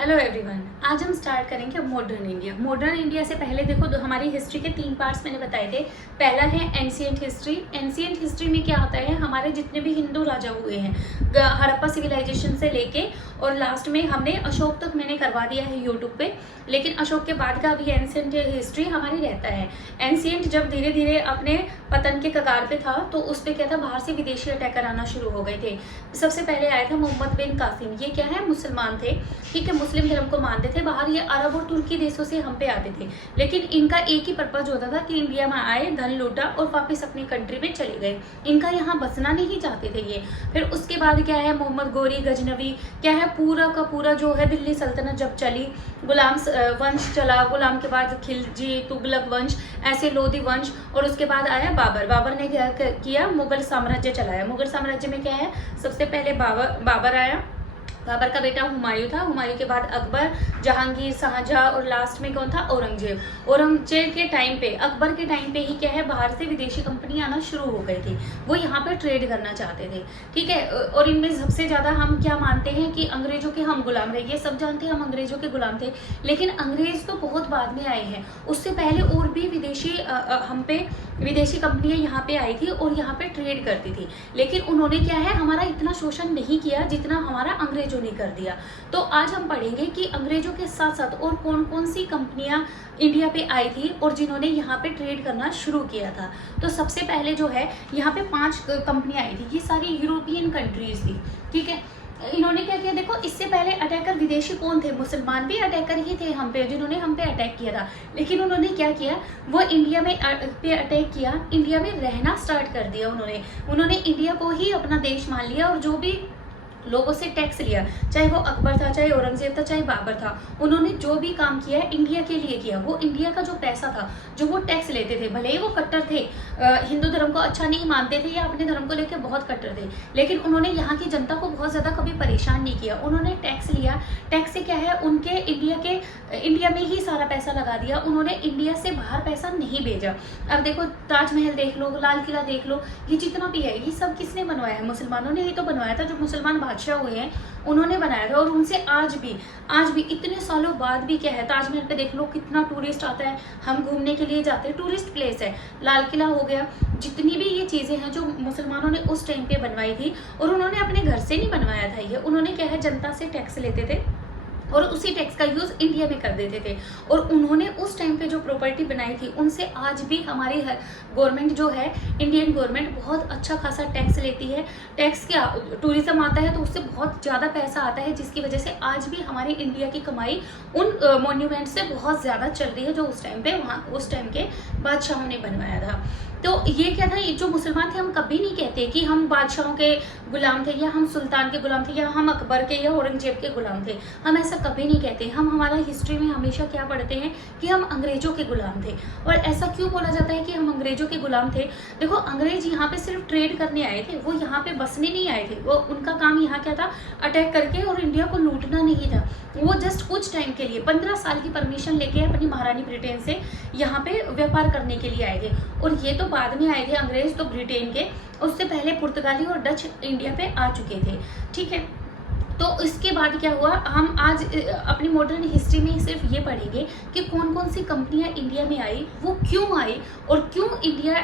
Hello everyone, आज हम start करेंगे मॉडर्न इंडिया। मॉडर्न इंडिया से पहले देखो हमारी हिस्ट्री के 3 पार्ट्स मैंने बताए थे। पहला है एंशिएंट हिस्ट्री। एंशिएंट हिस्ट्री में क्या होता है, हमारे जितने भी हिंदू राजा हुए हैं हड़प्पा सिविलाइजेशन से लेके और लास्ट में हमने अशोक तक मैंने करवा दिया है यूट्यूब पे, लेकिन अशोक के बाद का भी एंशिएंट हिस्ट्री हमारी रहता है। एंशिएंट जब धीरे धीरे अपने पतन के कगार पे था तो उस पर क्या था, बाहर से विदेशी अटैकर आना शुरू हो गए थे। सबसे पहले आया था मोहम्मद बिन कासिम। ये क्या है, मुसलमान थे, ठीक है, मुस्लिम धर्म को मानते थे। बाहर ये अरब और तुर्की देशों से हम पे आते थे, लेकिन इनका एक ही पर्पज होता था कि इंडिया में आए, धन लूटा और वापस अपनी कंट्री में चले गए। इनका यहाँ बसना नहीं चाहते थे ये। फिर उसके बाद क्या है, मोहम्मद गोरी गजनवी क्या है, पूरा का पूरा जो है दिल्ली सल्तनत जब चली, गुलाम वंश चला, गुलाम के बाद खिलजी, तुगलक वंश, ऐसे लोधी वंश, और उसके बाद आया बाबर। बाबर ने क्या किया, मुगल साम्राज्य चलाया। मुगल साम्राज्य में क्या है, सबसे पहले बाबर आया। बाबर का बेटा हुमायूं था, हुमायूं के बाद अकबर, जहांगीर, शाहजहां और लास्ट में कौन था, औरंगजेब। औरंगजेब के टाइम पे, अकबर के टाइम पे ही क्या है, बाहर से विदेशी कंपनी आना शुरू हो गई थी। वो यहाँ पे ट्रेड करना चाहते थे, ठीक है। और इनमें सबसे ज्यादा हम क्या मानते हैं कि अंग्रेजों के हम गुलाम रहे। ये सब जानते हैं हम अंग्रेजों के गुलाम थे, लेकिन अंग्रेज तो बहुत बाद में आए हैं। उससे पहले और भी विदेशी हम पे विदेशी कंपनियां यहाँ पे आई थी और यहाँ पे ट्रेड करती थी, लेकिन उन्होंने क्या है, हमारा इतना शोषण नहीं किया जितना हमारा अंग्रेजों ने कर दिया। तो आज हम पढ़ेंगे कि अंग्रेजों के साथ साथ और कौन कौन सी कंपनियां इंडिया पे आई थी और जिन्होंने यहाँ पे ट्रेड करना शुरू किया था। तो सबसे पहले जो है, यहाँ पे 5 कंपनियां आई थी। ये सारी यूरोपियन कंट्रीज थी, ठीक है। इन्होंने क्या किया, देखो इससे पहले अटैकर विदेशी कौन थे, मुसलमान भी अटैकर ही थे हम पे, जिन्होंने हम पे अटैक किया था। लेकिन उन्होंने क्या किया, वो इंडिया में पे अटैक किया, इंडिया में रहना स्टार्ट कर दिया। उन्होंने इंडिया को ही अपना देश मान लिया और जो भी लोगों से टैक्स लिया, चाहे वो अकबर था, चाहे औरंगजेब था, चाहे बाबर था, उन्होंने जो भी काम किया है इंडिया के लिए किया। वो इंडिया का जो पैसा था, जो वो टैक्स लेते थे, भले ही वो कट्टर थे, हिंदू धर्म को अच्छा नहीं मानते थे या अपने धर्म को लेकर बहुत कट्टर थे, लेकिन उन्होंने यहाँ की जनता को बहुत ज्यादा कभी परेशान नहीं किया। उन्होंने टैक्स लिया, टैक्स से क्या है, उनके इंडिया में ही सारा पैसा लगा दिया। उन्होंने इंडिया से बाहर पैसा नहीं भेजा। अब देखो ताजमहल देख लो, लाल किला देख लो, ये जितना भी है, ये सब किसने बनवाया है, मुसलमानों ने ही तो बनवाया था। जो मुसलमान बादशाह हुए हैं उन्होंने बनाया था, और उनसे आज भी इतने सालों बाद भी क्या है, ताजमहल पे देख लो कितना टूरिस्ट आता है, हम घूमने के लिए जाते हैं, टूरिस्ट प्लेस है। लाल किला हो गया, जितनी भी ये चीजें हैं जो मुसलमानों ने उस टाइम पे बनवाई थी, और उन्होंने अपने घर से नहीं बनवाया था ये, उन्होंने क्या है, जनता से टैक्स लेते थे और उसी टैक्स का यूज इंडिया में कर देते थे। और उन्होंने उस टाइम पे जो प्रॉपर्टी बनाई थी, उनसे आज भी हमारी गवर्नमेंट जो है, इंडियन गवर्नमेंट बहुत अच्छा खासा टैक्स लेती है। टैक्स क्या, टूरिज्म आता है तो उससे बहुत ज़्यादा पैसा आता है, जिसकी वजह से आज भी हमारी इंडिया की कमाई उन मॉन्यूमेंट से बहुत ज़्यादा चल रही है, जो उस टाइम पे वहाँ उस टाइम के बादशाहों ने बनवाया था। तो ये क्या था, ये जो मुसलमान थे, हम कभी नहीं कहते कि हम बादशाहों के गुलाम थे, या हम सुल्तान के गुलाम थे, या हम अकबर के या औरंगजेब के गुलाम थे। हम ऐसा कभी नहीं कहते। हम हमारा हिस्ट्री में हमेशा क्या पढ़ते हैं कि हम अंग्रेजों के गुलाम थे। और ऐसा क्यों बोला जाता है कि हम अंग्रेजों के गुलाम थे? देखो, अंग्रेज यहाँ पे सिर्फ ट्रेड करने आए थे, वो यहाँ पे बसने नहीं आए थे। वो उनका काम यहाँ क्या था, अटैक करके और इंडिया को लूटना नहीं था। वो जस्ट कुछ टाइम के लिए 15 साल की परमिशन लेके अपनी महारानी ब्रिटेन से यहाँ पे व्यापार करने के लिए आए थे। और ये तो बाद में आए थे अंग्रेज, तो ब्रिटेन के, उससे पहले पुर्तगाली और डच इंडिया पे आ चुके थे, ठीक है। तो इसके बाद क्या हुआ, हम आज अपनी मॉडर्न हिस्ट्री में सिर्फ ये पढ़ेंगे कि कौन कौन सी कंपनियां इंडिया में आई, वो क्यों आई और क्यों इंडिया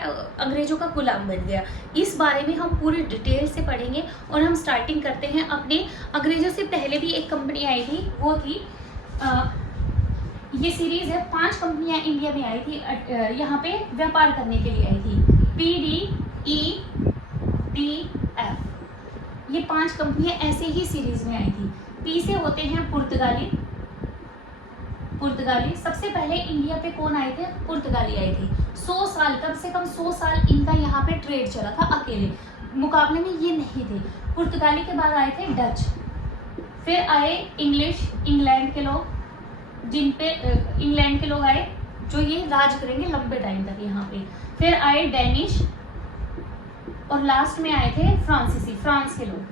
अंग्रेजों का गुलाम बन गया। इस बारे में हम पूरी डिटेल से पढ़ेंगे। और हम स्टार्टिंग करते हैं अपने अंग्रेजों से पहले भी एक कंपनी आई थी, वो थी ये सीरीज है, 5 कंपनियां इंडिया में आई थी, यहाँ पे व्यापार करने के लिए आई थी। PDEDF, ये 5 कंपनियां ऐसे ही सीरीज में आई थी। पी से होते हैं पुर्तगाली। सबसे पहले इंडिया पे कौन आए थे, पुर्तगाली आए थे। 100 साल, कम से कम 100 साल इनका यहाँ पे ट्रेड चला था अकेले, मुकाबले में ये नहीं थे। पुर्तगाली के बाद आए थे डच, फिर आए इंग्लिश, इंग्लैंड के लोग, जिन पे इंग्लैंड के लोग आए जो ये राज करेंगे लंबे टाइम तक यहाँ पे। फिर आए डेनिश, और लास्ट में आए थे फ्रांसीसी, फ्रांस के लोग,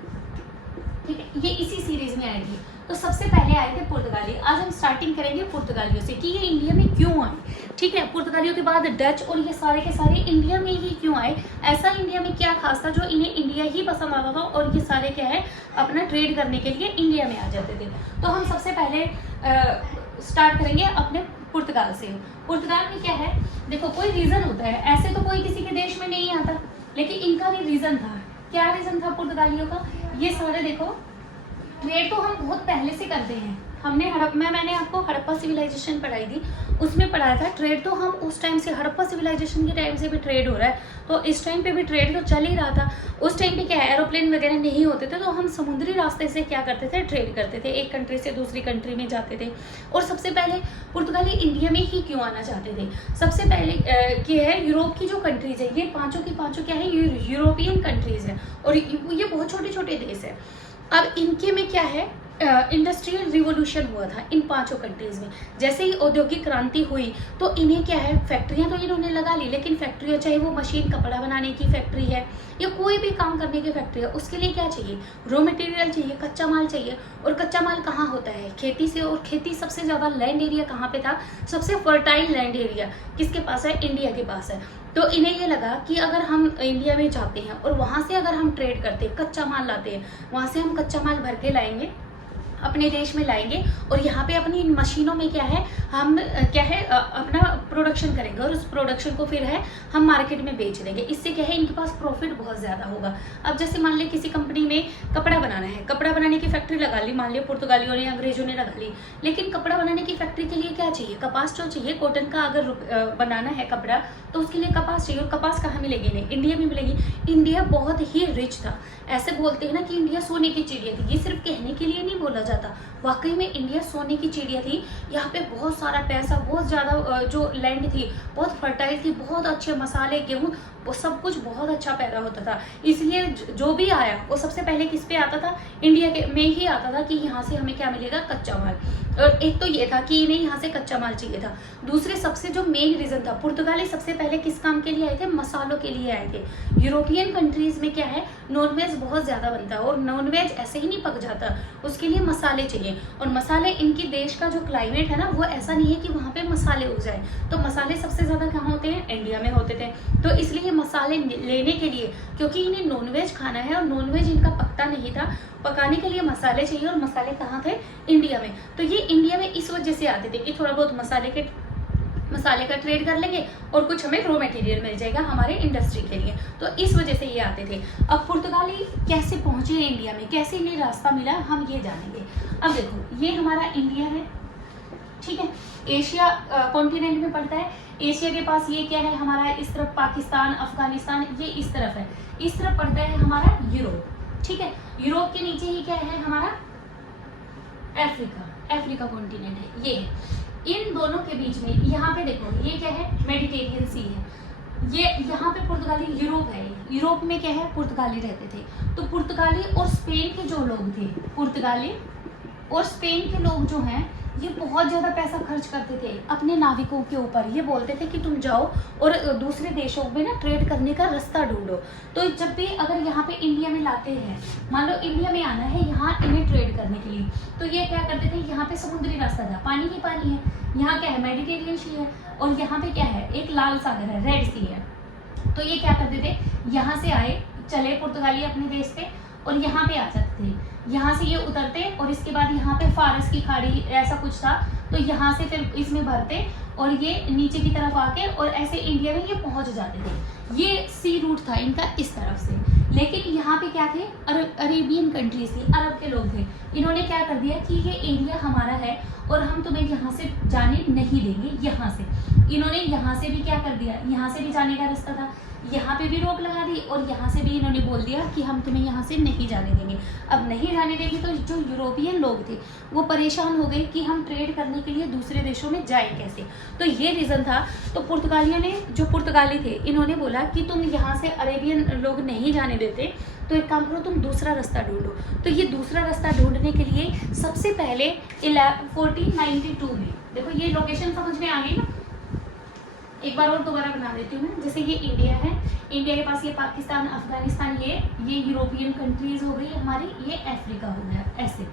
ठीक है। ये इसी सीरीज में आए थे। तो सबसे पहले आए थे पुर्तगाली। आज हम स्टार्टिंग करेंगे पुर्तगालियों से कि ये इंडिया में क्यों आए, ठीक है। पुर्तगालियों के बाद डच, और ये सारे के सारे इंडिया में ही क्यों आए, ऐसा इंडिया में क्या खास था जो इन्हें इंडिया ही पसंद आता था, और ये सारे क्या है अपना ट्रेड करने के लिए इंडिया में आ जाते थे। तो हम सबसे पहले स्टार्ट करेंगे अपने पुर्तगाल से। पुर्तगाल में क्या है, देखो कोई रीज़न होता है, ऐसे तो कोई किसी के देश में नहीं आता, लेकिन इनका भी रीज़न था। क्या रीज़न था पुर्तगालियों का, ये सारे देखो ट्रेड तो हम बहुत पहले से करते हैं। हमने मैंने आपको हड़प्पा सिविलाइजेशन पढ़ाई थी, उसमें पढ़ाया था ट्रेड तो हम उस टाइम से, हड़प्पा सिविलाइजेशन के टाइम से भी ट्रेड हो रहा है, तो इस टाइम पे भी ट्रेड तो चल ही रहा था। उस टाइम पे क्या है, एरोप्लेन वगैरह नहीं होते थे, तो हम समुद्री रास्ते से क्या करते थे, ट्रेड करते थे, एक कंट्री से दूसरी कंट्री में जाते थे। और सबसे पहले पुर्तगाली इंडिया में ही क्यों आना चाहते थे, सबसे पहले क्या है, यूरोप की जो कंट्रीज है, ये पाँचों की पाँचों क्या है, यूरोपियन कंट्रीज है, और ये बहुत छोटे छोटे देश है। अब इनके में क्या है, इंडस्ट्रियल रिवोल्यूशन हुआ था इन पांचों कंट्रीज में। जैसे ही औद्योगिक क्रांति हुई तो इन्हें क्या है, फैक्ट्रियां तो इन्होंने लगा ली, लेकिन फैक्ट्रियां चाहे वो मशीन कपड़ा बनाने की फैक्ट्री है या कोई भी काम करने की फैक्ट्री है, उसके लिए क्या चाहिए, रॉ मटेरियल चाहिए, कच्चा माल चाहिए। और कच्चा माल कहाँ होता है, खेती से, और खेती सबसे ज़्यादा लैंड एरिया कहाँ पे था, सबसे फर्टाइल लैंड एरिया किसके पास है, इंडिया के पास है। तो इन्हें ये लगा कि अगर हम इंडिया में जाते हैं और वहाँ से अगर हम ट्रेड करते हैं, कच्चा माल लाते हैं, वहाँ से हम कच्चा माल भर के लाएंगे, अपने देश में लाएंगे, और यहाँ पे अपनी मशीनों में क्या है, हम क्या है अपना प्रोडक्शन करेंगे, और उस प्रोडक्शन को फिर है हम मार्केट में बेच देंगे। इससे क्या है, इनके पास प्रॉफिट बहुत ज़्यादा होगा। अब जैसे मान लिया किसी कंपनी में कपड़ा बनाना है, कपड़ा बनाने की फैक्ट्री लगा ली, मान लिया पुर्तगालियों ने, अंग्रेजों ने लगा ली, लेकिन कपड़ा बनाने की फैक्ट्री के लिए क्या चाहिए, कपास जो चाहिए। कॉटन का अगर बनाना है कपड़ा तो उसके लिए कपास चाहिए, और कपास कहाँ मिलेगी, नहीं इंडिया में मिलेगी। इंडिया बहुत ही रिच था, ऐसे बोलते हैं ना कि इंडिया सोने की चिड़िया थी, ये सिर्फ कहने के लिए नहीं बोला जाता, वाकई में इंडिया सोने की चिड़िया थी। यहाँ पे बहुत सारा पैसा, बहुत ज़्यादा जो लैंड थी बहुत फर्टाइल थी, बहुत अच्छे मसाले, गेहूँ, वो सब कुछ बहुत अच्छा पैदा होता था। इसलिए जो भी आया वो सबसे पहले किस पे आता था, इंडिया के में ही आता था कि यहाँ से हमें क्या मिलेगा, कच्चा माल। और एक तो ये था कि इन्हें यहाँ से कच्चा माल चाहिए था। दूसरे सबसे जो मेन रीज़न था, पुर्तगाली सबसे पहले किस काम के लिए आए थे, मसालों के लिए आए थे। यूरोपियन कंट्रीज़ में क्या है, नॉनवेज बहुत ज़्यादा बनता है, और नॉनवेज ऐसे ही नहीं पक जाता, उसके लिए मसाले चाहिए। और मसाले, इनकी देश का जो क्लाइमेट है ना, वो ऐसा नहीं है कि वहाँ पे मसाले उग जाए, तो मसाले सबसे ज़्यादा कहाँ होते हैं, इंडिया में होते थे। तो इसलिए मसाले लेने के लिए, क्योंकि इन्हें नॉनवेज खाना है और नॉनवेज इनका पकता नहीं था, पकाने के लिए मसाले चाहिए, और मसाले कहाँ थे, इंडिया में। तो ये इंडिया में इस वजह से आते थे कि थोड़ा बहुत मसाले का ट्रेड कर लेंगे और कुछ हमें रॉ मटेरियल मिल जाएगा हमारे इंडस्ट्री के लिए, तो इस वजह से ये आते थे। अब पुर्तगाली कैसे पहुंचे इंडिया में, कैसे इन्हें रास्ता मिला, हम ये जानेंगे। अब देखो ये हमारा इंडिया है, ठीक है, एशिया कॉन्टिनेंट में पड़ता है। एशिया के पास ये क्या है हमारा, इस तरफ पाकिस्तान, अफगानिस्तान, ये इस तरफ है, इस तरफ पड़ता है हमारा यूरोप, ठीक है। यूरोप के नीचे ही क्या है हमारा, अफ्रीका कॉन्टिनेंट है ये। इन दोनों के बीच में यहाँ पे देखो ये क्या है, मेडिटेरियन सी है, ये यहाँ पे पुर्तगाली, यूरोप है, यूरोप में क्या है, पुर्तगाली रहते थे। तो पुर्तगाली और स्पेन के जो लोग थे, पुर्तगाली और स्पेन के लोग जो हैं, ये बहुत ज़्यादा पैसा खर्च करते थे अपने नाविकों के ऊपर। ये बोलते थे कि तुम जाओ और दूसरे देशों में ना ट्रेड करने का रास्ता ढूंढो। तो जब भी अगर यहाँ पे इंडिया में लाते हैं, मान लो इंडिया में आना है यहाँ इन्हें ट्रेड करने के लिए, तो ये क्या करते थे, यहाँ पे समुद्री रास्ता था, पानी ही पानी है, यहाँ क्या है, मेडिटेरियन सी है, और यहाँ पे क्या है, एक लाल सागर है, रेड सी है। तो ये क्या करते थे, यहाँ से आए, चले पुर्तगाली अपने देश पे, और यहाँ पे आ जाते थे। यहाँ से ये उतरते और इसके बाद यहाँ पे फारस की खाड़ी ऐसा कुछ था, तो यहाँ से फिर इसमें भरते और ये नीचे की तरफ आके और ऐसे इंडिया में ये पहुँच जाते थे। ये सी रूट था इनका इस तरफ से। लेकिन यहाँ पे क्या थे, अरेबियन कंट्रीज थी, अरब के लोग थे। इन्होंने क्या कर दिया कि ये एरिया हमारा है और हम तुम्हें यहाँ से जाने नहीं देंगे। यहाँ से इन्होंने यहाँ से भी क्या कर दिया, यहाँ से भी जाने का रास्ता था, यहाँ पे भी रोक लगा दी और यहाँ से भी इन्होंने बोल दिया कि हम तुम्हें यहाँ से नहीं जाने देंगे। अब नहीं जाने देंगे तो जो यूरोपियन लोग थे वो परेशान हो गए कि हम ट्रेड करने के लिए दूसरे देशों में जाए कैसे। तो ये रीज़न था। तो पुर्तगालियों ने, जो पुर्तगाली थे, इन्होंने बोला कि तुम यहाँ से अरेबियन लोग नहीं जाने देते, तो एक काम करो, तुम दूसरा रास्ता ढूंढो। तो ये दूसरा रास्ता ढूंढने के लिए सबसे पहले 1492 में, देखो ये लोकेशन समझ में आ गई ना, एक बार और दोबारा बना देती हूँ मैं। जैसे ये इंडिया है, इंडिया के पास ये पाकिस्तान, अफगानिस्तान, ये यूरोपियन कंट्रीज हो गई हमारी, ये अफ्रीका हो गया ऐसे।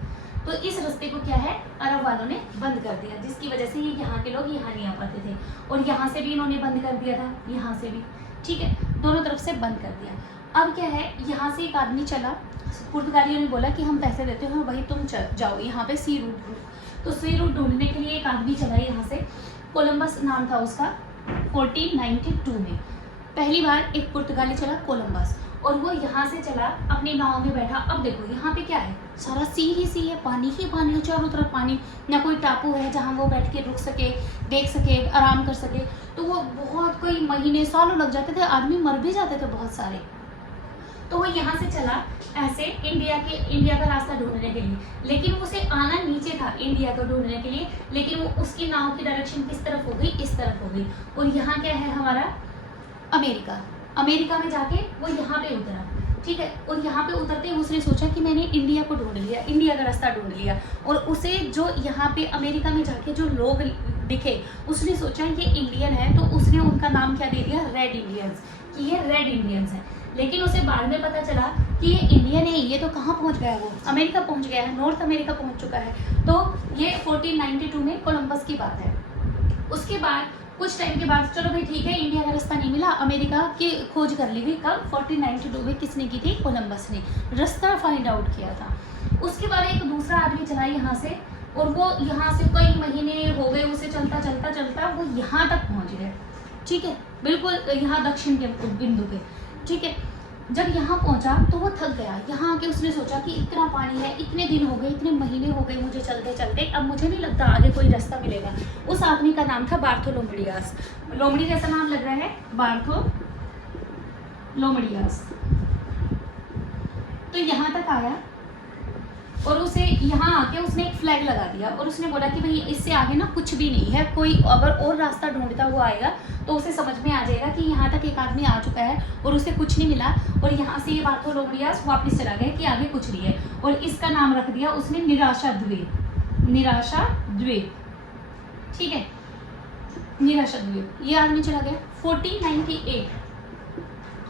तो इस रास्ते को क्या है, अरब वालों ने बंद कर दिया, जिसकी वजह से ये यहाँ के लोग यहाँ नहीं आ पाते थे। और यहाँ से भी इन्होंने बंद कर दिया था, यहाँ से भी, ठीक है, दोनों तरफ से बंद कर दिया। अब क्या है, यहाँ से एक आदमी चला, पुर्तगालियों ने बोला कि हम पैसे देते हैं भाई, तुम जाओ यहाँ पे सी रूट ढूंढो। तो सी रूट ढूंढने के लिए एक आदमी चला यहाँ से, कोलंबस नाम था उसका। 1492 में पहली बार एक पुर्तगाली चला, कोलंबस, और वो यहाँ से चला, अपनी नाव में बैठा। अब देखो यहाँ पे क्या है, सारा सी ही सी है, पानी ही पानी है, चारों तरफ पानी, ना कोई टापू है जहाँ वो बैठ के रुक सके, देख सके, आराम कर सके। तो वो बहुत, कोई महीने सालों लग जाते थे, आदमी मर भी जाते थे बहुत सारे। तो वो यहाँ से चला ऐसे इंडिया का रास्ता ढूंढने के लिए, लेकिन उसे आना नीचे था इंडिया को ढूंढने के लिए, लेकिन वो उसकी नाव की डायरेक्शन किस तरफ हो गई, इस तरफ हो गई। और यहाँ क्या है हमारा अमेरिका में जाके वो यहाँ पे उतरा, ठीक है। और यहाँ पे उतरते ही उसने सोचा कि मैंने इंडिया को ढूंढ लिया, इंडिया का रास्ता ढूंढ लिया। और उसे जो यहाँ पे अमेरिका में जाके जो लोग दिखे, उसने सोचा ये इंडियन है, तो उसने उनका नाम क्या दे दिया, रेड इंडियंस, कि ये रेड इंडियंस है। लेकिन उसे बाद में पता चला कि ये इंडियन है, ये तो कहाँ पहुँच गया, वो अमेरिका पहुँच गया है, नॉर्थ अमेरिका पहुँच चुका है। तो ये 1492 में कोलंबस की बात है। उसके बाद कुछ टाइम के बाद, चलो भाई ठीक है, इंडिया का रास्ता नहीं मिला, अमेरिका की खोज कर ली गई। कब, 1492 में किसने की थी, कोलंबस ने रास्ता फाइंड आउट किया था। उसके बाद एक दूसरा आदमी चला यहाँ से, और वो यहाँ से कई महीने हो गए उसे चलता चलता चलता, वो यहाँ तक पहुँच गए, ठीक है, बिल्कुल यहाँ दक्षिण के बिंदु पे, ठीक है। जब यहाँ पहुँचा तो वो थक गया, यहाँ आके उसने सोचा कि इतना पानी है, इतने दिन हो गए, इतने महीने हो गए मुझे चलते चलते, अब मुझे नहीं लगता आगे कोई रास्ता मिलेगा। उस आदमी का नाम था बार्थोलोमेडियास। लोमड़ी जैसा नाम लग रहा है, बार्थोलोमेडियास। तो यहाँ तक आया, और उसे यहाँ आके उसने एक फ्लैग लगा दिया, और उसने बोला कि भाई इससे आगे ना कुछ भी नहीं है, कोई अगर और रास्ता ढूंढता हुआ आएगा तो उसे समझ में आ जाएगा कि यहाँ तक एक आदमी आ चुका है और उसे कुछ नहीं मिला, और यहाँ से ये बार्थोलोमेडियास वापस चला गया कि आगे कुछ नहीं है। और इसका नाम रख दिया उसने निराशा द्वीप, ठीक है, निराशा द्वीप। ये आदमी चला गया। 1498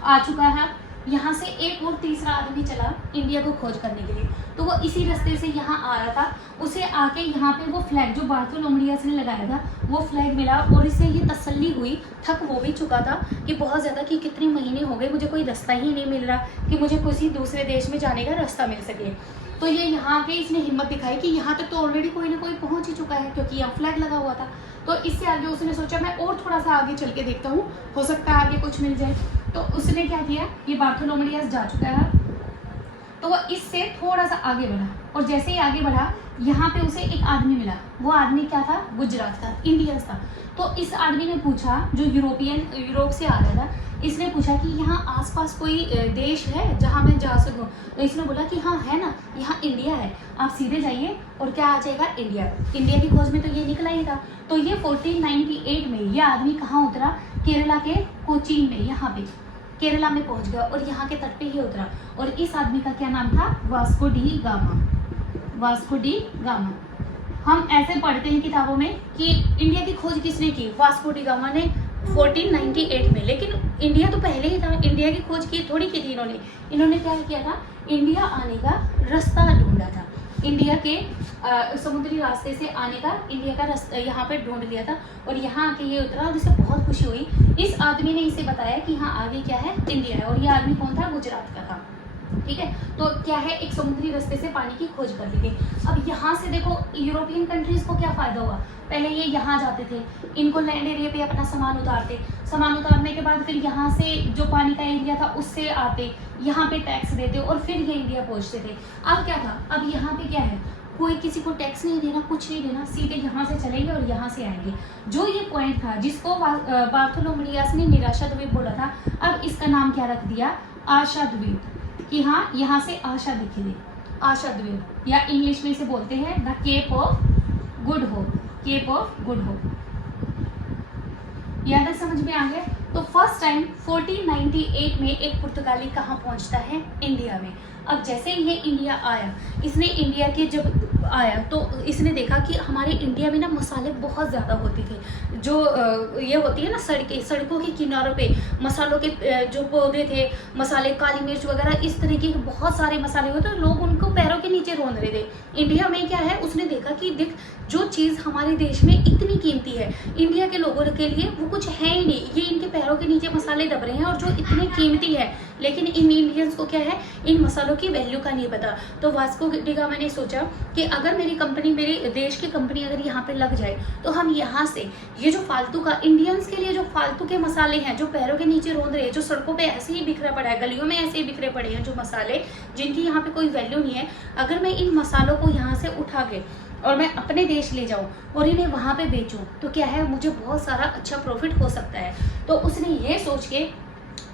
आ चुका है। यहाँ से एक और तीसरा आदमी चला इंडिया को खोज करने के लिए, तो वो इसी रास्ते से यहाँ आ रहा था। उसे आके यहाँ पे वो फ्लैग जो बार्थोलोमेडियास ने लगाया था वो फ्लैग मिला, और इससे ये तसल्ली हुई, थक वो भी चुका था कि बहुत ज़्यादा, कि कितने महीने हो गए मुझे कोई रास्ता ही नहीं मिल रहा कि मुझे किसी दूसरे देश में जाने का रास्ता मिल सके। तो ये यहाँ पे इसने हिम्मत दिखाई कि यहाँ तक तो ऑलरेडी कोई ना कोई पहुँच ही चुका है, क्योंकि यहाँ फ्लैग लगा हुआ था। तो इससे आगे उसने सोचा मैं और थोड़ा सा आगे चल के देखता हूँ, हो सकता है आगे कुछ मिल जाए। तो उसने क्या किया, ये बार्थोलोमेडियास जा चुका है, तो वो इससे थोड़ा सा आगे बढ़ा, और जैसे ही आगे बढ़ा यहाँ पे उसे एक आदमी मिला। वो आदमी क्या था, गुजरात का, इंडियंस था। तो इस आदमी ने पूछा, जो यूरोप से आ रहा था, इसने पूछा कि यहाँ आसपास कोई देश है जहाँ मैं जा सकूँ। तो इसने बोला कि हाँ है ना, यहाँ इंडिया है, आप सीधे जाइए और क्या आ जाएगा, इंडिया की खोज में तो ये निकला ही था। तो ये 1498 में ये आदमी कहाँ उतरा, केरला के कोचीन में, यहाँ पे केरला में पहुँच गया, और यहाँ के तट पे ही उतरा। और इस आदमी का क्या नाम था, वास्को डी गामा। हम ऐसे पढ़ते हैं किताबों में कि इंडिया की खोज किसने की, वास्को डी गामा ने 1498 में। लेकिन इंडिया तो पहले ही था, इंडिया की खोज की थोड़ी की थी इन्होंने क्या किया था, इंडिया आने का रास्ता ढूंढा था, इंडिया के समुद्री रास्ते से आने का इंडिया का रास्ता यहाँ पे ढूंढ लिया था। और यहाँ आके ये उतरा, और इसे बहुत खुशी हुई। इस आदमी ने इसे बताया कि हाँ आगे क्या है, इंडिया है। और ये आदमी कौन था, गुजरात का था, ठीक है। तो क्या है, एक समुद्री रास्ते से पानी की खोज कर ली गई। अब यहाँ से देखो यूरोपियन कंट्रीज को क्या फ़ायदा हुआ, पहले ये यहाँ जाते थे, इनको लैंड एरिया पे अपना सामान उतारने के बाद फिर यहाँ से जो पानी का एरिया था उससे आते, यहाँ पे टैक्स देते, और फिर ये इंडिया पहुँचते थे। अब क्या था, अब यहाँ पे क्या है, कोई किसी को टैक्स नहीं देना, कुछ नहीं देना, सीधे यहाँ से चलेंगे और यहाँ से आएंगे। जो ये पॉइंट था जिसको बार्थोलोमेडियास ने निराशा द्वीप बोला था, अब इसका नाम क्या रख दिया, आशा द्वीप, कि हाँ यहाँ से आशा दिखी थी, आशा द्वीप, या इंग्लिश में इसे बोलते हैं the Cape of Good Hope. यहाँ तक समझ में आ गया। तो फर्स्ट टाइम 1498 में एक पुर्तगाली कहाँ पहुँचता है, इंडिया में। अब जैसे ही ये इंडिया आया, इसने इंडिया के जब आया तो इसने देखा कि हमारे इंडिया में ना मसाले बहुत ज़्यादा होते थे। जो ये होती है ना सड़कों के किनारों पे मसालों के जो पौधे थे, मसाले, काली मिर्च वगैरह, इस तरीके के बहुत सारे मसाले होते हैं, लोग उनको पैरों के नीचे रौंद रहे थे। इंडिया में क्या है, उसने देखा कि देख जो चीज़ हमारे देश में इतनी कीमती है, इंडिया के लोगों के लिए वो कुछ है ही नहीं, ये इनके पैरों के नीचे मसाले दब रहे हैं, और जो इतने कीमती है, लेकिन इन इंडियंस को क्या है, इन मसालों की वैल्यू का नहीं पता। तो वास्को डी गामा ने सोचा कि अगर मेरी कंपनी, मेरे देश की कंपनी अगर यहाँ पे लग जाए तो हम यहाँ से ये जो फालतू का इंडियंस के लिए जो फालतू के मसाले हैं, जो पैरों के नीचे रौंद रहे हैं, जो सड़कों पे ऐसे ही बिखरा पड़ा है, गलियों में ऐसे ही बिखरे पड़े हैं जो मसाले, जिनकी यहाँ पे कोई वैल्यू नहीं है, अगर मैं इन मसालों को यहाँ से उठा के और मैं अपने देश ले जाऊं और इन्हें वहाँ पे बेचूं तो क्या है, मुझे बहुत सारा अच्छा प्रॉफिट हो सकता है। तो उसने ये सोच के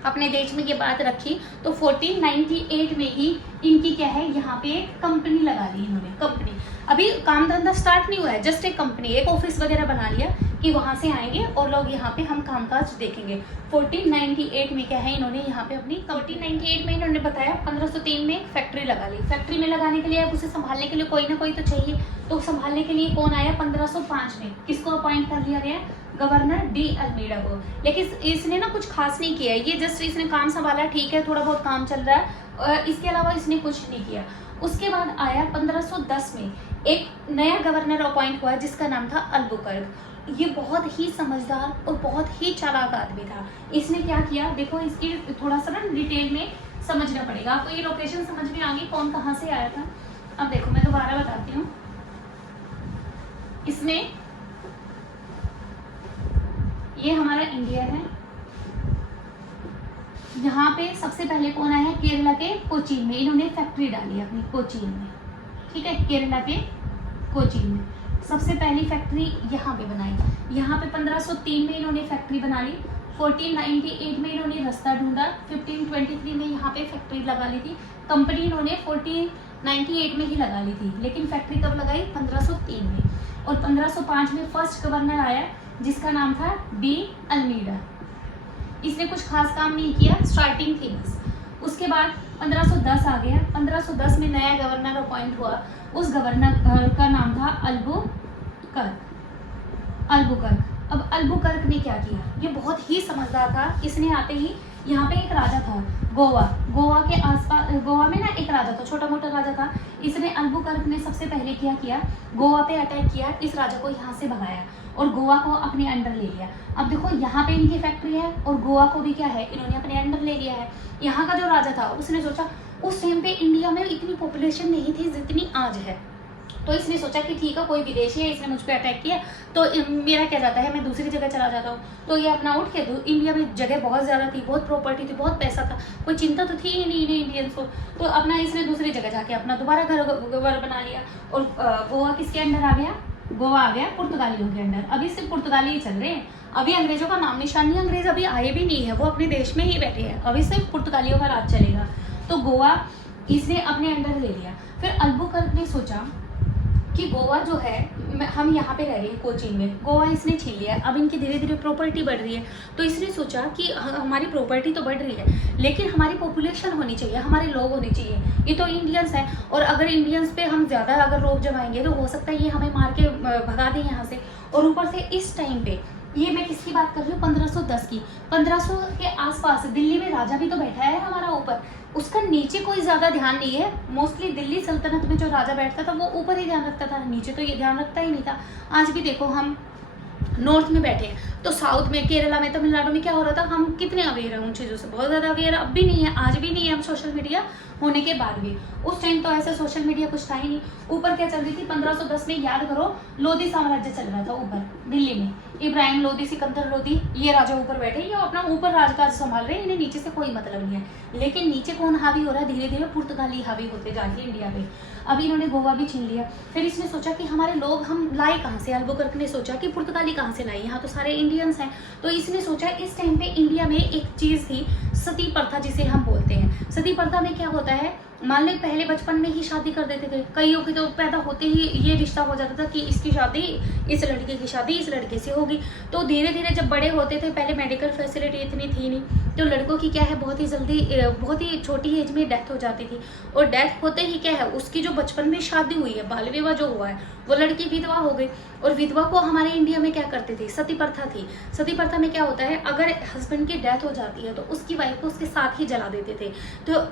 अपने देश में ये बात रखी। तो 1498 में ही इनकी क्या है, यहाँ पे एक कंपनी लगा ली इन्होंने। कंपनी, अभी काम धंधा स्टार्ट नहीं हुआ है, जस्ट एक कंपनी, एक ऑफिस वगैरह बना लिया कि वहाँ से आएंगे और लोग यहाँ पे हम कामकाज देखेंगे। 1498 में क्या है, इन्होंने यहाँ पे अपनी 1498 में इन्होंने बताया 1503 में एक फैक्ट्री लगा ली। फैक्ट्री में लगाने के लिए अब उसे संभालने के लिए कोई ना कोई तो चाहिए, तो संभालने के लिए कौन आया, 1505 में किसको अपॉइंट कर लिया गया, गवर्नर डी अल्मीडा को। लेकिन इसने ना कुछ खास नहीं किया, ये जस्ट इसने काम संभाला, ठीक है, थोड़ा बहुत काम चल रहा है, इसके अलावा इसने कुछ नहीं किया। उसके बाद आया 1510 में एक नया गवर्नर अपॉइंट हुआ जिसका नाम था अल्बुकर्क। ये बहुत ही समझदार और बहुत ही चालाक आदमी था। इसने क्या किया, देखो इसकी थोड़ा सा ना डिटेल में समझना पड़ेगा आपको, ये लोकेशन समझ में आ गई कौन कहाँ से आया था। अब देखो मैं दोबारा बताती हूँ, इसमें ये हमारा इंडिया है, यहाँ पे सबसे पहले कौन आया, केरला के कोचीन में इन्होंने फैक्ट्री डाली अपनी, कोचीन में, ठीक है, केरला के कोचीन में सबसे पहली फैक्ट्री यहाँ पे बनाई। यहाँ पे 1503 में इन्होंने फैक्ट्री बना ली। 1498 में इन्होंने रास्ता ढूंढा। 1523 में यहाँ पे फैक्ट्री लगा ली थी। कंपनी इन्होंने 1498 में ही लगा ली थी, लेकिन फैक्ट्री कब लगाई, 1503 में। और 1505 में फर्स्ट गवर्नर आया जिसका नाम था डी अल्मीडा। इसने कुछ खास काम नहीं किया, स्टार्टिंग थी बस। उसके बाद 1510 आ गया। 1510 में नया गवर्नर अपॉइंट हुआ, उस गवर्नर का नाम था अल्बुकर्क। अब अल्बुकर्क ने क्या किया, ये बहुत ही समझदार था। इसने आते ही यहाँ पे एक राजा था गोवा के आसपास, गोवा में ना एक राजा था, छोटा मोटा राजा था। इसने अल्बुकर्क ने सबसे पहले क्या किया, गोवा पे अटैक किया, इस राजा को यहाँ से भगाया और गोवा को अपने अंडर ले लिया। अब देखो यहाँ पे इनकी फैक्ट्री है और गोवा को भी क्या है, इन्होंने अपने अंडर ले लिया है। यहाँ का जो राजा था उसने सोचा, उस टाइम पे इंडिया में इतनी पॉपुलेशन नहीं थी जितनी आज है, तो इसने सोचा कि ठीक है, कोई विदेशी है, इसने मुझ पर अटैक किया तो मेरा क्या जाता है, मैं दूसरी जगह चला जाता हूँ। तो ये अपना उठ के, इंडिया में जगह बहुत ज़्यादा थी, बहुत प्रॉपर्टी थी, बहुत पैसा था, कोई चिंता तो थी ही नहीं इन्हें इंडियंस को। तो अपना इसने दूसरी जगह जाके अपना दोबारा घर बना लिया और गोवा किसके अंडर आ गया, गोवा आ गया पुर्तगालियों के अंडर। अभी सिर्फ पुर्तगाली ही चल रहे हैं, अभी अंग्रेजों का नाम निशान नहीं, अंग्रेज अभी आए भी नहीं है, वो अपने देश में ही बैठे हैं, अभी सिर्फ पुर्तगालियों का राज चलेगा। तो गोवा इसने अपने अंडर ले लिया। फिर अल्बुकर्क ने सोचा कि गोवा जो है, हम यहाँ पे रह रहे हैं कोचीन में, गोवा इसने छीन लिया, अब इनकी धीरे धीरे प्रॉपर्टी बढ़ रही है। तो इसने सोचा कि हमारी प्रॉपर्टी तो बढ़ रही है, लेकिन हमारी पॉपुलेशन होनी चाहिए, हमारे लोग होने चाहिए। ये तो इंडियंस हैं, और अगर इंडियंस पे हम ज़्यादा अगर रोक जमाएंगे तो हो सकता है ये हमें मार के भगा दें यहाँ से। और ऊपर से इस टाइम पे, ये मैं किसकी बात कर रही हूँ, 1510 की, 1500 के आसपास दिल्ली में राजा भी तो बैठा है हमारा ऊपर, उसका नीचे कोई ज़्यादा ध्यान नहीं है। मोस्टली दिल्ली सल्तनत में जो राजा बैठता था वो ऊपर ही ध्यान रखता था, नीचे तो ये ध्यान रखता ही नहीं था। आज भी देखो हम नॉर्थ में बैठे हैं तो साउथ में, केरला में, तमिलनाडु में क्या हो रहा था, हम कितने अवेयर हैं उन चीज़ों से, बहुत ज़्यादा अवेयर अब भी नहीं है, आज भी नहीं है हम सोशल मीडिया होने के बाद भी। उस टाइम तो ऐसा सोशल मीडिया कुछ था ही नहीं। ऊपर क्या चल रही थी, 1510 में याद करो, लोधी साम्राज्य चल रहा था ऊपर दिल्ली में, इब्राहिम लोधी, सिकंदर लोधी, ये राजा ऊपर बैठे, ये अपना ऊपर राजकाज संभाल रहे हैं, इन्हें नीचे से कोई मतलब नहीं है। लेकिन नीचे कौन हावी हो रहा है, धीरे धीरे पुर्तगाली हावी होते जा रही है इंडिया पे। अभी इन्होंने गोवा भी छीन लिया। फिर इसने सोचा कि हमारे लोग हम लाए कहाँ से, अल्बुकर्क ने सोचा कि पुर्तगाली कहाँ से लाए, यहाँ तो सारे इंडियंस हैं। तो इसने सोचा, इस टाइम पे इंडिया में एक चीज़ थी, सती प्रथा जिसे हम बोलते हैं। सती प्रथा में क्या होता है मान लो पहले बचपन में ही शादी कर देते थे, कईयों की तो पैदा होते ही ये रिश्ता हो जाता था कि इसकी शादी, इस लड़के की शादी इस लड़के से होगी। तो धीरे धीरे जब बड़े होते थे, पहले मेडिकल फैसिलिटी इतनी थी नहीं, तो लड़कों की क्या है बहुत ही जल्दी, बहुत ही छोटी एज में डेथ हो जाती थी। और डेथ होते ही क्या है, उसकी जो बचपन में शादी हुई है, बाल विवाह जो हुआ है, वो लड़की विधवा हो गई। और विधवा को हमारे इंडिया में क्या करते थे, सती प्रथा थी। सती प्रथा में क्या होता है, अगर हस्बैंड की डेथ हो जाती है तो उसकी वाइफ को उसके साथ ही जला देते थे। तो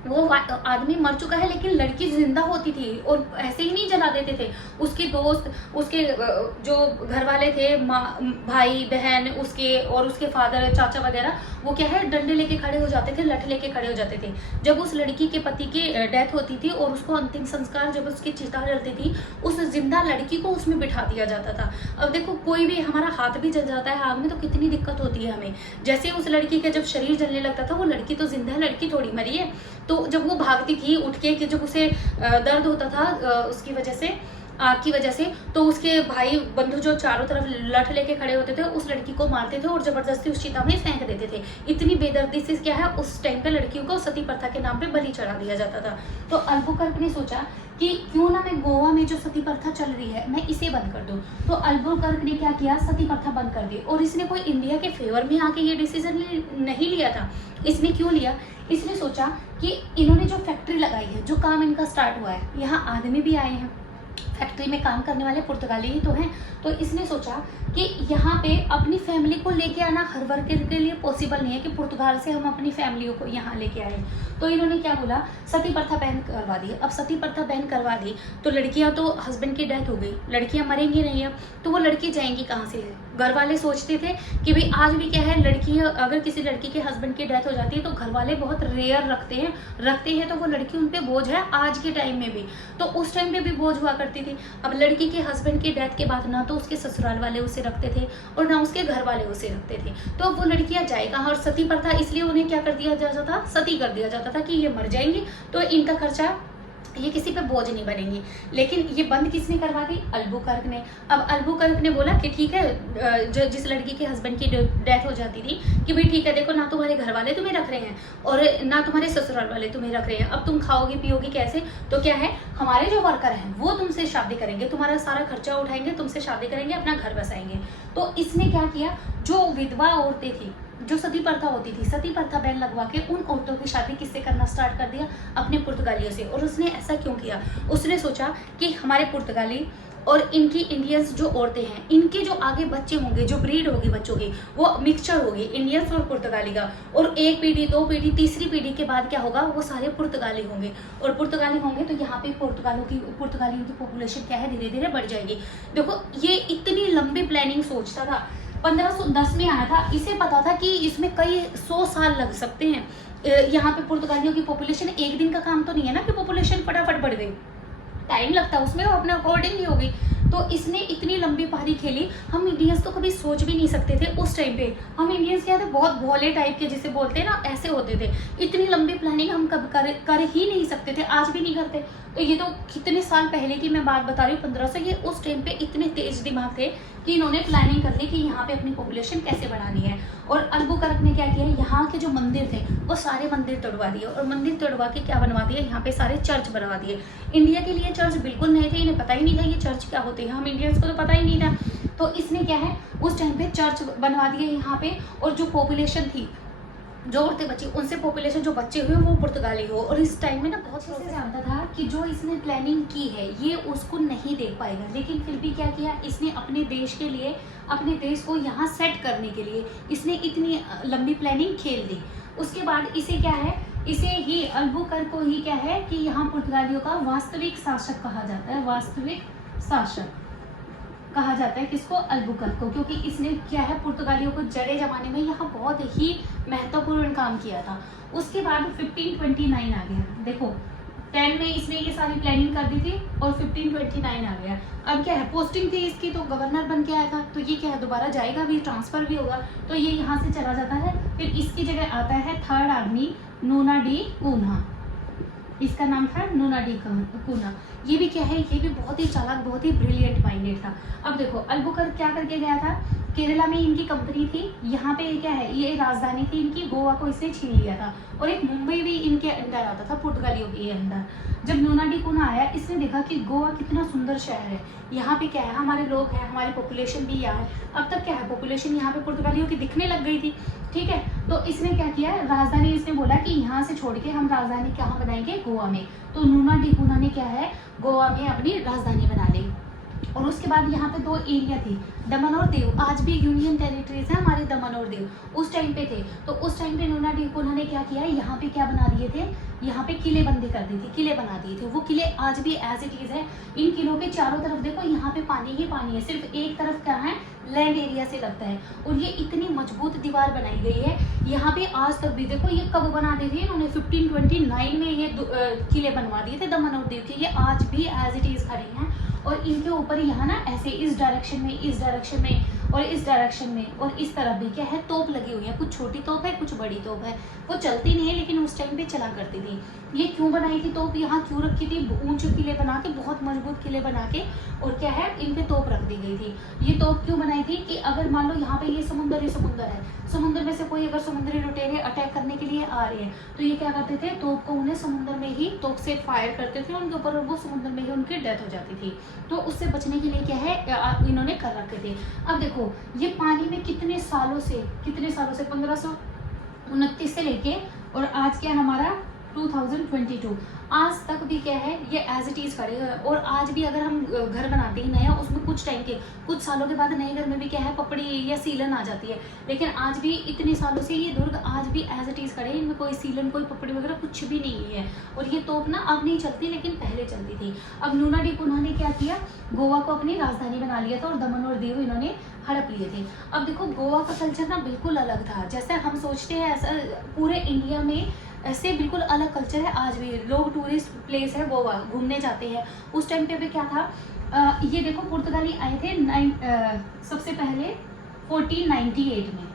वो आदमी मर चुका है लेकिन लड़की जिंदा होती थी, और ऐसे ही नहीं जला देते थे। उसके दोस्त, उसके जो घर वाले थे, भाई बहन उसके, और उसके फादर, चाचा वगैरह, वो क्या है डंडे लेके खड़े हो जाते थे, लठ लेके खड़े हो जाते थे जब उस लड़की के पति की डेथ होती थी। और उसको अंतिम संस्कार जब उसकी चिता जलती थी, उस जिंदा लड़की को उसमें बिठा दिया जाता था। अब देखो कोई भी, हमारा हाथ भी जल जाता है आग में तो कितनी दिक्कत होती है हमें। जैसे उस लड़की का जब शरीर जलने लगता था, वो लड़की तो जिंदा है, लड़की थोड़ी मरी है। तो जब वो भागती थी उठ के, कि जब उसे दर्द होता था उसकी वजह से, आग की वजह से, तो उसके भाई बंधु जो चारों तरफ लठ लेके खड़े होते थे, उस लड़की को मारते थे और जबरदस्ती उस चिता में फेंक देते थे। इतनी बेदर्दी से क्या है, उस टाइम पे लड़कियों को सती प्रथा के नाम पे बलि चढ़ा दिया जाता था। तो अल्बुकर्क ने सोचा कि क्यों ना मैं गोवा में जो सती प्रथा चल रही है मैं इसे बंद कर दूं। तो अल्बुकर्क ने क्या किया, सती प्रथा बंद कर दी। और इसने कोई इंडिया के फेवर में आके ये डिसीजन नहीं लिया था। इसने क्यों लिया, इसने सोचा कि इन्होंने जो फैक्ट्री लगाई है, जो काम इनका स्टार्ट हुआ है, यहाँ आदमी भी आए हैं, फैक्ट्री में काम करने वाले पुर्तगाली ही तो हैं। तो इसने सोचा कि यहाँ पे अपनी फैमिली को लेके आना हर वर्कर के लिए पॉसिबल नहीं है कि पुर्तगाल से हम अपनी फैमिलियों को यहाँ लेके आए। तो इन्होंने क्या बोला, सती प्रथा बैन करवा दी। अब सती प्रथा बैन करवा दी तो लड़कियाँ, तो हस्बैंड की डेथ हो गई, लड़कियाँ मरेंगी नहीं अब, तो वो लड़की जाएंगी कहाँ से। घर वाले सोचते थे कि भाई आज भी क्या है, लड़कियाँ अगर किसी लड़की के हस्बैंड की डेथ हो जाती है तो घर वाले बहुत रेयर रखते हैं तो वो लड़की उन पे बोझ है आज के टाइम में भी, तो उस टाइम पे भी बोझ हुआ करती थी। अब लड़की के हस्बैंड की डेथ के बाद ना तो उसके ससुराल वाले उसे रखते थे और ना उसके घर वाले उसे रखते थे, तो वो लड़कियां जाए कहाँ। और सती प्रथा इसलिए उन्हें क्या कर दिया जाता था, सती कर दिया जाता था कि ये मर जाएंगी तो इनका खर्चा, ये किसी पे बोझ नहीं बनेंगी। लेकिन ये बंद किसने करवा दी, अल्बुकर्क ने। अब अल्बुकर्क ने बोला कि ठीक है, जो जिस लड़की के हस्बैंड की डेथ हो जाती थी कि भाई ठीक है, देखो ना तुम्हारे घर वाले तुम्हें रख रहे हैं और ना तुम्हारे ससुराल वाले तुम्हें रख रहे हैं, अब तुम खाओगी पियोगी कैसे। तो क्या है, हमारे जो वर्कर हैं वो तुमसे शादी करेंगे, तुम्हारा सारा खर्चा उठाएंगे, तुमसे शादी करेंगे, अपना घर बसाएंगे। तो इसने क्या किया, जो विधवा औरतें थी, जो सती प्रथा होती थी, सती प्रथा बैन लगवा के उन औरतों की शादी किससे करना स्टार्ट कर दिया, अपने पुर्तगालियों से। और उसने ऐसा क्यों किया, उसने सोचा कि हमारे पुर्तगाली और इनकी इंडियंस जो औरतें हैं, इनके जो आगे बच्चे होंगे, जो ब्रीड होगी बच्चों की, वो मिक्सचर होगी इंडियंस और पुर्तगाली का। और एक पीढ़ी, दो पीढ़ी, तीसरी पीढ़ी के बाद क्या होगा, वो सारे पुर्तगाली होंगे। और पुर्तगाली होंगे तो यहाँ पे पुर्तगालियों की पॉपुलेशन क्या है, धीरे धीरे बढ़ जाएगी। देखो ये इतनी लंबी प्लानिंग सोचता था, 1510 में आया था, इसे पता था कि इसमें कई 100 साल लग सकते हैं। यहाँ पे पुर्तगालियों की पॉपुलेशन एक दिन का काम तो नहीं है ना कि पॉपुलेशन फटाफट बढ़ गई, टाइम लगता है उसमें, वो अपने अकॉर्डिंग ही होगी। तो इसने इतनी लंबी पारी खेली, हम इंडियंस तो कभी सोच भी नहीं सकते थे उस टाइम पे। हम इंडियंस क्या थे, बहुत भोले टाइप के, जिसे बोलते हैं ना, ऐसे होते थे। इतनी लंबी प्लानिंग हम कब कर ही नहीं सकते थे, आज भी नहीं करते। तो ये तो कितने साल पहले की मैं बात बता रही हूँ, 1500। ये उस टाइम पे इतने तेज दिमाग थे कि इन्होंने प्लानिंग कर ली कि यहाँ पे अपनी पॉपुलेशन कैसे बढ़ानी है। और अल्बुकर्क ने क्या किया, यहाँ के जो मंदिर थे वो सारे मंदिर तोड़वा दिए, और मंदिर तोड़वा के क्या बनवा दिए, यहाँ पे सारे चर्च बनवा दिए। इंडिया के लिए चर्च बिल्कुल नए थे, इन्हें पता ही नहीं था ये चर्च क्या होते हैं, हम इंडियंस को तो पता ही नहीं था। तो इसने क्या है, उस टाइम पे चर्च बनवा दिए यहाँ पे। और जो पॉपुलेशन थी, जो औरतें बची, उनसे पॉपुलेशन जो बच्चे हुए वो पुर्तगाली हो। और इस टाइम में ना बहुत से जानता था कि जो इसने प्लानिंग की है ये उसको नहीं देख पाएगा, लेकिन फिर भी क्या किया, इसने अपने देश के लिए, अपने देश को यहाँ सेट करने के लिए इसने इतनी लंबी प्लानिंग खेल दी। उसके बाद इसे क्या है, इसे ही अल्बुकर्क को ही क्या है कि यहाँ पुर्तगालियों का वास्तविक शासक कहा जाता है, वास्तविक शासक कहा जाता है किसको, अल्बुकर्क को, क्योंकि इसने क्या है, पुर्तगालियों को जड़े जमाने में यहाँ बहुत ही महत्वपूर्ण काम किया था। उसके बाद 1529 आ गया, देखो 10 में इसने ये सारी प्लानिंग कर दी थी और 1529 आ गया। अब क्या है, पोस्टिंग थी इसकी तो गवर्नर बन के आया था, तो ये क्या है, दोबारा जाएगा भी, ट्रांसफर भी होगा, तो ये यहाँ से चला जाता है। फिर इसकी जगह आता है थर्ड आदमी, नूना डी कून्हा, इसका नाम था नूना डी कून्हा। ये भी क्या है, ये भी बहुत ही चालाक, बहुत ही ब्रिलियंट माइंडेड था। अब देखो अल्बुकर्क क्या करके गया था, केरला में इनकी कंपनी थी, यहाँ पे क्या है, ये राजधानी थी इनकी, गोवा को इसने छीन लिया था। और एक मुंबई भी इनके अंडर आता था, पुर्तगालियों के अंडर। जब नूना डी कुना आया, इसने देखा कि गोवा कितना सुंदर शहर है, यहाँ पे क्या है, हमारे लोग हैं, हमारी पॉपुलेशन भी यहाँ है। अब तक क्या है, पॉपुलेशन यहाँ पे पुर्तगालियों की दिखने लग गई थी, ठीक है। तो इसने क्या किया, राजधानी इसने बोला कि यहाँ से छोड़ के हम राजधानी कहाँ बनाएंगे, गोवा में। तो नूना डी कुना ने क्या है, गोवा में अपनी राजधानी बना ली। और उसके बाद यहाँ पे 2 एरिया थी, दमन और दीव। आज भी यूनियन टेरिटरीज है हमारे दमन और दीव, उस टाइम पे थे। तो उस टाइम पे नूना डी कुना ने क्या किया, यहाँ पे क्या बना दिए थे, यहाँ पे किले बंदी कर दी थी, किले बना दिए थे। वो किले आज भी एज इट इज है। इन किलों के चारों तरफ देखो, यहाँ पे पानी ही पानी है, सिर्फ एक तरफ क्या है, लैंड एरिया से लगता है। और ये इतनी मजबूत दीवार बनाई गई है यहाँ पे आज तक भी। देखो ये कब बना दी थी इन्होंने, 1529 में ये किले बनवा दिए थे दमन और दीव के। ये आज भी एज इट इज खड़े हैं। और इनके ऊपर यहाँ ना ऐसे इस डायरेक्शन में, इस डायरेक्शन में और इस डायरेक्शन में और इस तरफ भी क्या है, तोप लगी हुई है। कुछ छोटी तोप है, कुछ बड़ी तोप है। वो चलती नहीं है लेकिन उस टाइम पे चला करती थी। ये क्यों बनाई थी तोप, यहाँ क्यों रखी थी, ऊंचे किले बना के, बहुत मजबूत किले बना के, और क्या है, इन पे तोप रख दी गई थी। ये तोप क्यों बनाई थी कि अगर मान लो यहाँ पे ये समुंदर ही समुंदर है, समुद्र में से कोई अगर समुद्री लुटेरे अटैक करने के लिए आ रहे हैं, तो ये क्या करते थे, तोप को उन्हें समुद्र में ही तोप से फायर करते थे उनके ऊपर, और वो समुद्र में ही उनकी डेथ हो जाती थी। तो उससे बचने के लिए क्या है, इन्होंने कर रखे थे। अब देखो ये पानी में कितने सालों से 1529 से लेके और आज क्या हमारा 2022 आज तक भी क्या है, ये एज इट इज खड़े हैं। और आज भी अगर हम घर बनाते हैं नया, उसमें कुछ टाइम के, कुछ सालों के बाद नए घर में भी क्या है, पपड़ी या सीलन आ जाती है। लेकिन आज भी इतने सालों से ये दुर्ग आज भी एज इट इज खड़े हैं, इनमें कोई सीलन, कोई पपड़ी वगैरह कुछ भी नहीं है। और ये तोप ना अब नहीं चलती, लेकिन पहले चलती थी। अब नूना डी कुना ने क्या किया, गोवा को अपनी राजधानी बना लिया था और दमन और दीव इन्होंने हड़प लिए थे। अब देखो गोवा का कल्चर ना बिल्कुल अलग था, जैसे हम सोचते हैं ऐसा पूरे इंडिया में ऐसे बिल्कुल अलग कल्चर है। आज भी लोग टूरिस्ट प्लेस है गोवा, घूमने जाते हैं। उस टाइम पे भी क्या था, ये देखो पुर्तगाली आए थे सबसे पहले 1498 में,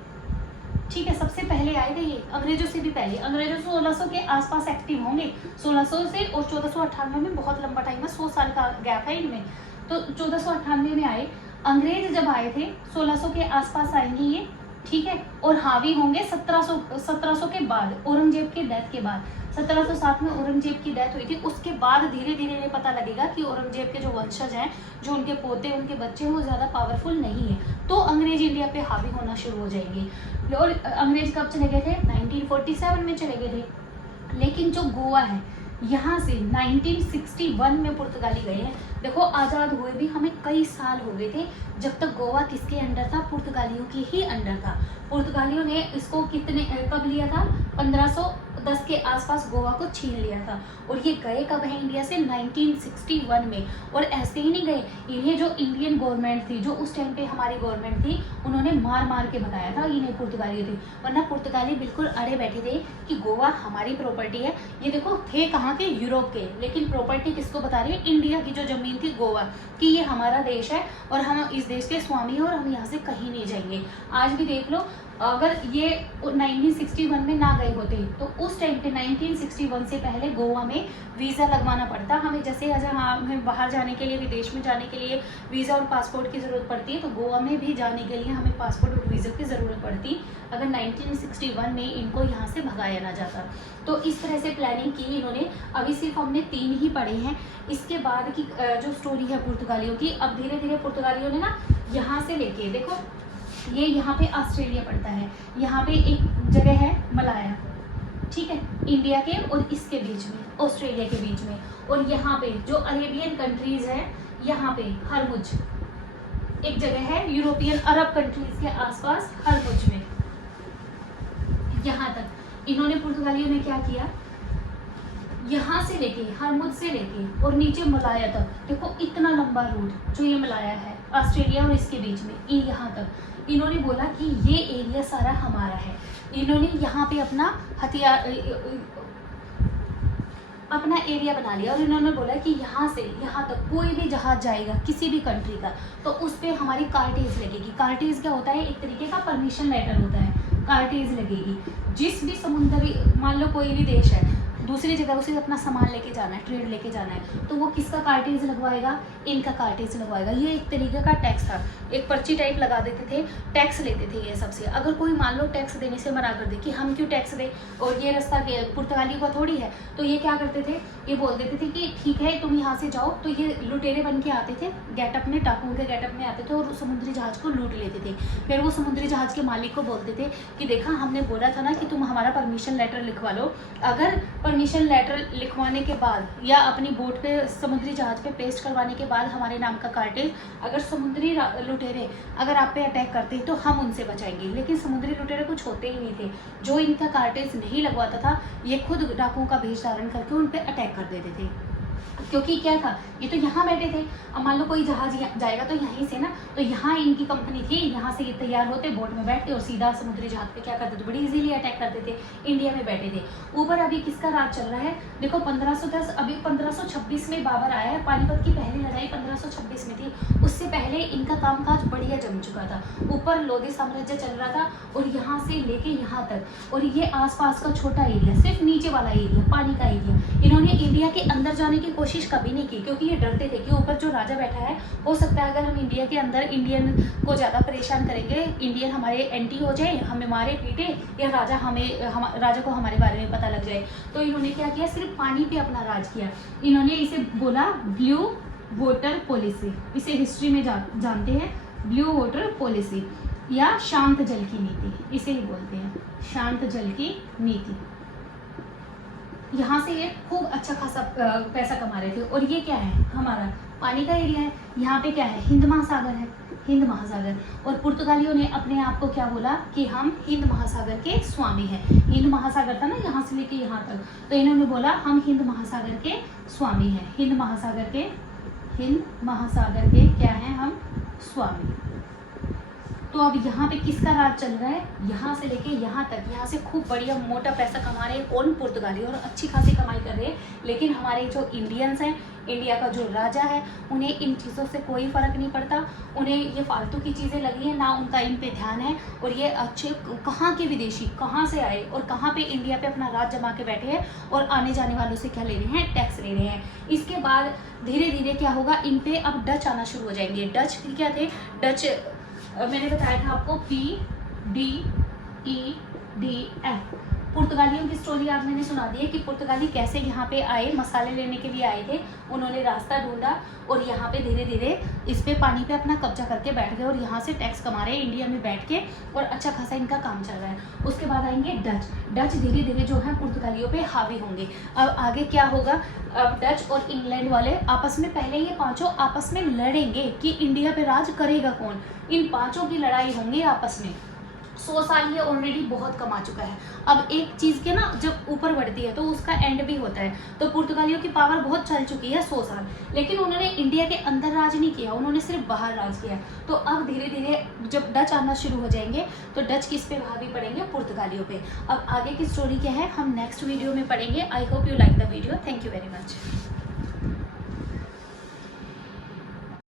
ठीक है, सबसे पहले आए थे ये, अंग्रेजों से भी पहले। अंग्रेजों 1600 के आसपास एक्टिव होंगे, 1600 से, और 1498 में बहुत लंबा टाइम है, 100 साल का गैप है इनमें। तो 1498 में आए अंग्रेज, जब आए थे 1600 के आसपास आएंगे ये, ठीक है। और हावी होंगे 1700 के बाद, औरंगजेब के डेथ के बाद। 1707 में औरंगजेब की डेथ हुई थी, उसके बाद धीरे धीरे ये पता लगेगा कि औरंगजेब के जो वंशज हैं, जो उनके पोते, उनके बच्चे हैं, वो ज़्यादा पावरफुल नहीं है, तो अंग्रेज इंडिया पे हावी होना शुरू हो जाएंगे। और अंग्रेज कब चले गए थे, 1947 में चले गए थे। लेकिन जो गोवा है, यहाँ से 1961 में पुर्तगाली गए हैं। देखो आज़ाद हुए भी हमें कई साल हो गए थे, जब तक गोवा किसके अंडर था, पुर्तगालियों के ही अंडर था। पुर्तगालियों ने इसको कब लिया था, 1510 के आसपास गोवा को छीन लिया था। और ये गए कब है इंडिया से, 1961 में। और ऐसे ही नहीं गए, इन्हें जो इंडियन गवर्नमेंट थी, जो उस टाइम पे हमारी गवर्नमेंट थी, उन्होंने मार मार के बताया था इन्हें पुर्तगाली थे। वरना पुर्तगाली बिल्कुल अड़े बैठे थे कि गोवा हमारी प्रॉपर्टी है। ये देखो थे कहाँ के, यूरोप के, लेकिन प्रॉपर्टी किसको बता रही है, इंडिया की जो जमीन थी गोवा कि ये हमारा देश है और हम इस देश के स्वामी हैं और हम यहाँ से कहीं नहीं जाएंगे। आज भी देख लो, अगर ये 1961 में ना गए होते तो उस टाइम पे 1961 से पहले गोवा में वीज़ा लगवाना पड़ता हमें। जैसे हमें बाहर जाने के लिए, विदेश में जाने के लिए वीज़ा और पासपोर्ट की ज़रूरत पड़ती है, तो गोवा में भी जाने के लिए हमें पासपोर्ट और वीज़ा की ज़रूरत पड़ती अगर 1961 में इनको यहाँ से भगाया ना जाता। तो इस तरह से प्लानिंग की इन्होंने। अभी सिर्फ हमने 3 ही पढ़े हैं, इसके बाद की जो स्टोरी है पुर्तगालियों की, अब धीरे धीरे पुर्तगालियों ने ना यहाँ से लेके, देखो ये यहाँ पे ऑस्ट्रेलिया पड़ता है, यहाँ पे एक जगह है मलाया, ठीक है, इंडिया के और इसके बीच में, ऑस्ट्रेलिया के बीच में। और यहाँ पे जो अरेबियन कंट्रीज है, यहाँ पे हरमुज एक जगह है, यूरोपियन अरब कंट्रीज के आसपास हरमुज में, यहाँ तक इन्होंने पुर्तगालियों ने क्या किया, यहाँ से लेके, हरमुज से लेके और नीचे मलाया तक, देखो इतना लंबा रूट जो ये मलाया है ऑस्ट्रेलिया और इसके बीच में, यहाँ तक इन्होंने बोला कि ये एरिया सारा हमारा है। इन्होंने यहाँ पे अपना अपना एरिया बना लिया और इन्होंने बोला कि यहाँ से यहाँ तक कोई भी जहाज जाएगा किसी भी कंट्री का, तो उस पर हमारी कार्टेज लगेगी। कार्टेज क्या होता है, एक तरीके का परमिशन लेटर होता है, कार्टेज लगेगी। जिस भी समुद्री, मान लो कोई भी देश है, दूसरी जगह उसे अपना सामान लेके जाना है, ट्रेड लेके जाना है, तो वो किसका कार्टेज लगवाएगा, इनका कार्टेज लगवाएगा। ये एक तरीके का टैक्स था, एक पर्ची टाइप लगा देते थे, टैक्स लेते थे ये सबसे। अगर कोई मान लो टैक्स देने से मना कर दे कि हम क्यों टैक्स दें और ये रास्ता पुर्तगाली का थोड़ी है, तो ये क्या करते थे, ये बोल देते थे कि ठीक है तुम यहाँ से जाओ। तो ये लुटेरे बन के आते थे, गेटअप में, टापुओं के गेटअप में आते थे और समुद्री जहाज को लूट लेते थे। फिर वो समुद्री जहाज के मालिक को बोलते थे कि देखा हमने बोला था ना कि तुम हमारा परमिशन लेटर लिखवा लो। अगर परमिशन लेटर लिखवाने के बाद या अपनी बोट पे समुद्री जहाज पे पेस्ट करवाने के बाद हमारे नाम का कार्टेज, अगर समुद्री लुटेरे अगर आप पे अटैक करते हैं तो हम उनसे बचाएंगे। लेकिन समुद्री लुटेरे कुछ होते ही नहीं थे, जो इनका कार्टेज नहीं लगवाता था ये खुद डाकुओं का भेष धारण करके उन पे अटैक कर देते थे। क्योंकि क्या था, ये तो यहाँ बैठे थे, अब मान लो कोई जहाज जाएगा तो यहीं से ना, तो यहाँ इनकी कंपनी थी, यहाँ से ये तैयार होते, बोट में बैठते और सीधा समुद्री जहाज पे क्या करते थे, बड़ी इजीली अटैक करते थे। इंडिया में बैठे थे। ऊपर अभी किसका राज चल रहा है, देखो 1510, अभी 1526 में बाबर आया है। पानीपत की पहली लड़ाई 1526 में थी, उससे पहले इनका कामकाज बढ़िया जम चुका था। ऊपर लोधी साम्राज्य चल रहा था और यहाँ से लेके यहाँ तक, और ये आसपास का छोटा एरिया, सिर्फ नीचे वाला एरिया, पानी का एरिया, इन्होंने इंडिया के अंदर जाने की कोशिश कभी नहीं की, क्योंकि ये डरते थे कि ऊपर जो राजा बैठा है, हो सकता है अगर हम इंडिया के अंदर इंडियन को ज़्यादा परेशान करेंगे, इंडियन हमारे एंटी हो जाए, हमें मारे पीटे, या राजा राजा को हमारे बारे में पता लग जाए। तो इन्होंने क्या किया, सिर्फ पानी पे अपना राज किया। इन्होंने इसे बोला ब्लू वाटर पॉलिसी, इसे हिस्ट्री में जानते हैं, ब्लू वाटर पॉलिसी या शांत जल की नीति, इसे ही बोलते हैं शांत जल की नीति। यहाँ से ये खूब अच्छा खासा पैसा कमा रहे थे। और ये क्या है, हमारा पानी का एरिया है, यहाँ पे क्या है, हिंद महासागर है, हिंद महासागर। और पुर्तगालियों ने अपने आप को क्या बोला कि हम हिंद महासागर के स्वामी हैं। हिंद महासागर था ना यहाँ से लेके यहाँ तक, तो इन्होंने बोला हम हिंद महासागर के स्वामी हैं, हिंद महासागर के क्या हैं हम, स्वामी। तो अब यहाँ पे किसका राज चल रहा है, यहाँ से लेके यहाँ तक, यहाँ से खूब बढ़िया मोटा पैसा कमा रहे हैं कौन, पुर्तगाली, और अच्छी खासी कमाई कर रहे हैं। लेकिन हमारे जो इंडियंस हैं, इंडिया का जो राजा है, उन्हें इन चीज़ों से कोई फ़र्क नहीं पड़ता, उन्हें ये फालतू की चीज़ें लगी हैं, ना उनका इन पे ध्यान है। और ये अच्छे कहाँ के विदेशी कहाँ से आए और कहाँ पे इंडिया पे अपना राज जमा के बैठे हैं और आने जाने वालों से क्या ले रहे हैं, टैक्स ले रहे हैं। इसके बाद धीरे धीरे क्या होगा, इन पे अब डच आना शुरू हो जाएंगे। डच क्या थे, डच मैंने बताया था आपको PDEF, पुर्तगालियों की स्टोरी आज मैंने सुना दी है कि पुर्तगाली कैसे यहाँ पे आए, मसाले लेने के लिए आए थे, उन्होंने रास्ता ढूंढा और यहाँ पे धीरे धीरे इस पे पानी पे अपना कब्जा करके बैठ गए और यहाँ से टैक्स कमा रहे हैं इंडिया में बैठ के, और अच्छा खासा इनका काम चल रहा है। उसके बाद आएंगे डच। डच धीरे धीरे जो है पुर्तगालियों पे हावी होंगे। अब आगे क्या होगा, अब डच और इंग्लैंड वाले आपस में, पहले ये पाँचों आपस में लड़ेंगे कि इंडिया पे राज करेगा कौन। इन पाँचों की लड़ाई होंगी आपस में। 100 साल ये ऑलरेडी बहुत कमा चुका है। अब एक चीज़ के ना जब ऊपर बढ़ती है तो उसका एंड भी होता है। तो पुर्तगालियों की पावर बहुत चल चुकी है 100 साल, लेकिन उन्होंने इंडिया के अंदर राज नहीं किया, उन्होंने सिर्फ बाहर राज किया। तो अब धीरे धीरे जब डच आना शुरू हो जाएंगे तो डच किस पे हावी पड़ेंगे, पुर्तगालियों पे। अब आगे की स्टोरी क्या है हम नेक्स्ट वीडियो में पढ़ेंगे। I hope you like the video. Thank you very much.